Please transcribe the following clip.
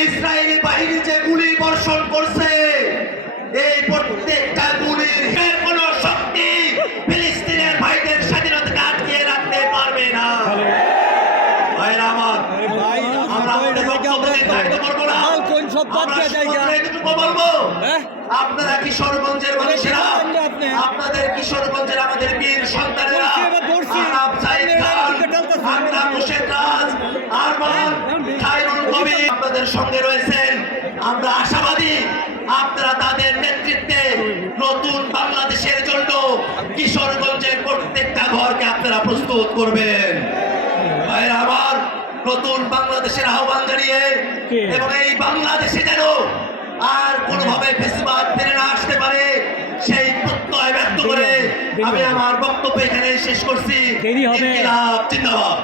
Israeli বাহিনী যে গুলি বর্ষণ করছে এই প্রত্যেকটা গুলির কোন শক্তি ফিলিস্তিনের ভাইদের স্বাধীনতাকে আটকে রাখতে পারবে না। ভাইরা আমার আমরা আমাদের বক্তব্য নির্ধারিত করব না। আকরাম রাজ আরমান খায়রুল কবি আপনাদের সঙ্গে রয়েছেন। আমরা আশাবাদী আপনারা তাদের নেতৃত্বে নতুন বাংলাদেশের জন্য কিশোরগঞ্জের প্রত্যেকটা ঘরকে আপনারা প্রস্তুত করবেন। ভাইরা আমার নতুন বাংলাদেশের আহ্বান জানিয়ে এবং এই বাংলাদেশে যেন আর কোনোভাবে ফেসিবাদ ফিরে না আসতে পারে সেই প্রত্যয় ব্যক্ত করে আমি আমার বক্তব্য এখানে শেষ করছি। জিন্দাবাদ।